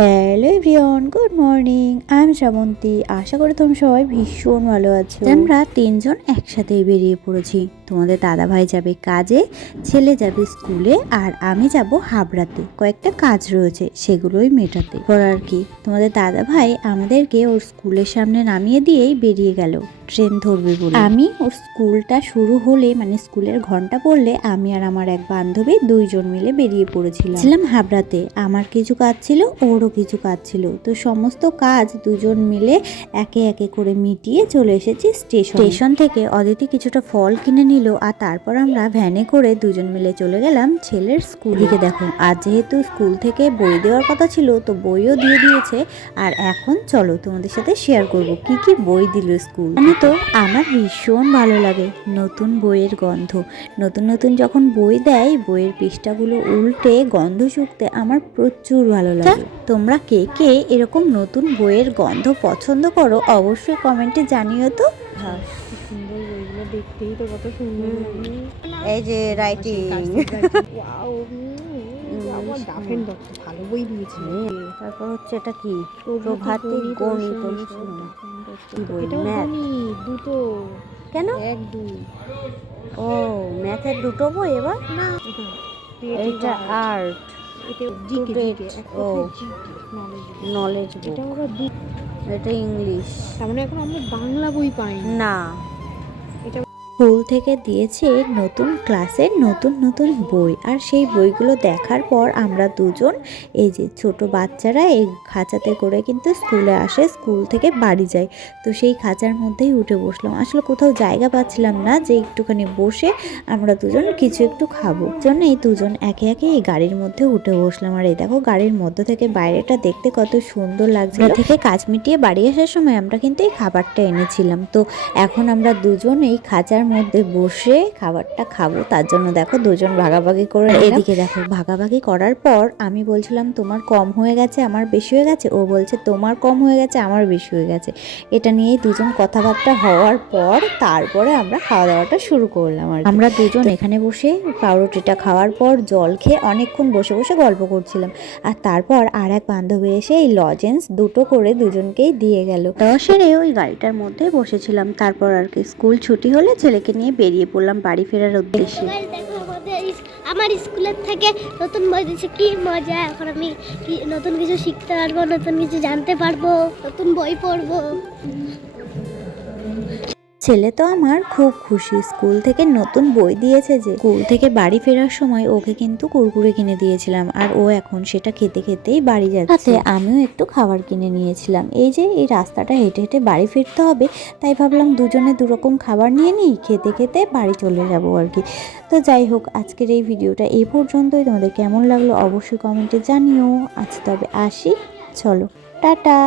Hello everyone, good morning. I am Shrabanti. আশা করি তোমরা সবাই ভীষণ ভালো আছো। আমরা তিনজন একসাথেই বেরিয়ে পড়েছি। তোমাদের দাদা ভাই যাবে কাজে, ছেলে যাবে স্কুলে, আর আমি যাব হাবড়াতে। কয়েকটা কাজ রয়েছে, সেগুলোই মেটাতে। পর আর কি, তোমাদের দাদা ভাই আমাদেরকে ওর স্কুলের সামনে নামিয়ে দিয়েই বেরিয়ে গেল ট্রেন ধরবে বলে। আমি ওর স্কুলটা শুরু হলে, মানে স্কুলের ঘন্টা পড়লে, আমি আর আমার এক বান্ধবী দুইজন মিলে বেরিয়ে পড়েছিলাম হাবড়াতে। আমার কিছু কাজ ছিল, ওরও কিছু কাজ ছিল। তো সমস্ত কাজ দুজন মিলে একে একে করে মিটিয়ে চলে এসেছি স্টেশন থেকে। অদিতি কিছুটা ফল কিনে নিল, আর তারপর আমরা ভ্যানে করে দুজন মিলে চলে গেলাম ছেলের স্কুল থেকে। দেখো, আজ যেহেতু স্কুল থেকে বই দেওয়ার কথা ছিল, তো বইও দিয়ে দিয়েছে। আর এখন চলো তোমাদের সাথে শেয়ার করব কি কি বই দিল স্কুল। তো আমার ভীষণ ভালো লাগে নতুন বইয়ের গন্ধ। নতুন নতুন যখন বই দেয়, বইয়ের পৃষ্ঠাগুলো উল্টে গন্ধ শুকতে আমার প্রচুর ভালো লাগে। তোমরা কে কে এরকম নতুন বইয়ের গন্ধ পছন্দ করো অবশ্যই কমেন্টে জানিও তো। সুন্দর বইগুলো দেখতেই তো কত সুন্দর লাগে। এই যে রাইটিং, ওয়াও, আমার দাফেন দত্ত ভালো বই দিয়েছে। তারপর হচ্ছে এটা কি, প্রভাতী গণিত অনুশীলন। কি বই? ম্যাথ। দুটো কেন? এক দুই। ও, ম্যাথের দুটো বই এবার? না, এটা আর্ট, এটা জিকে, ও নলেজ বুক। এটা আবার এটা ইংলিশ। তার মানে এখন আমরা বাংলা বই পাই না। এটা স্কুল থেকে দিয়েছে নতুন ক্লাসের নতুন নতুন বই, আর সেই বইগুলো দেখার পর আমরা দুজন, এই যে ছোট বাচ্চারা, এই খাঁচাতে করে কিন্তু স্কুলে আসে, স্কুল থেকে বাড়ি যায়। তো সেই খাঁচার মধ্যেই উঠে বসলাম। আসলে কোথাও জায়গা পাচ্ছিলাম না যে একটুখানি বসে আমরা দুজন কিছু একটু খাবো, জন্য এই দুজন একে একে এই গাড়ির মধ্যে উঠে বসলাম। আর এই দেখো, গাড়ির মধ্য থেকে বাইরেটা দেখতে কত সুন্দর লাগছে। থেকে কাজ মিটিয়ে বাড়ি আসার সময় আমরা কিন্তু এই খাবারটা এনেছিলাম। তো এখন আমরা দুজন এই খাঁচার মধ্যে বসে খাবারটা খাবো, তার জন্য দেখো দুজন ভাগাভাগি করে। এদিকে দেখো, ভাগাভাগি করার পর আমি বলছিলাম তোমার কম হয়ে গেছে, আমার বেশি হয়ে গেছে। ও বলছে তোমার কম হয়ে গেছে, আমার বেশি হয়ে গেছে। এটা নিয়েই দুজন কথাবার্তা হওয়ার পর তারপরে আমরা খাওয়া দাওয়াটা শুরু করলাম। আর আমরা দুজন এখানে বসে পাউরুটিটা খাওয়ার পর জল খেয়ে অনেকক্ষণ বসে বসে গল্প করছিলাম। আর তারপর আর এক বান্ধবী এসে এই লজেন্স দুটো করে দুজনকেই দিয়ে গেল। সেরে ওই গাড়িটার মধ্যে বসেছিলাম। তারপর আর কি, স্কুল ছুটি হলে ছেলেকে নিয়ে বেরিয়ে পড়লাম বাড়ি ফেরার উদ্দেশ্যে। আমার স্কুলের থেকে নতুন বই দিচ্ছে, কি মজা! এখন আমি নতুন কিছু শিখতে পারবো, নতুন কিছু জানতে পারবো, নতুন বই পড়বো। ছেলে তো আমার খুব খুশি, স্কুল থেকে নতুন বই দিয়েছে। যে স্কুল থেকে বাড়ি ফেরার সময় ওকে কিন্তু কুরকুরে কিনে দিয়েছিলাম, আর ও এখন সেটা খেতে খেতেই বাড়ি যাচ্ছে। আমিও একটু খাবার কিনে নিয়েছিলাম। এই যে এই রাস্তাটা হেঁটে হেঁটে বাড়ি ফিরতে হবে, তাই ভাবলাম দুজনে দুরকম খাবার নিয়ে নিই, খেতে খেতে বাড়ি চলে যাবো আর কি। তো যাই হোক, আজকের এই ভিডিওটা এই পর্যন্তই। তোমাদের কেমন লাগলো অবশ্যই কমেন্টে জানিও। আজ তবে আসি, চলো টাটা।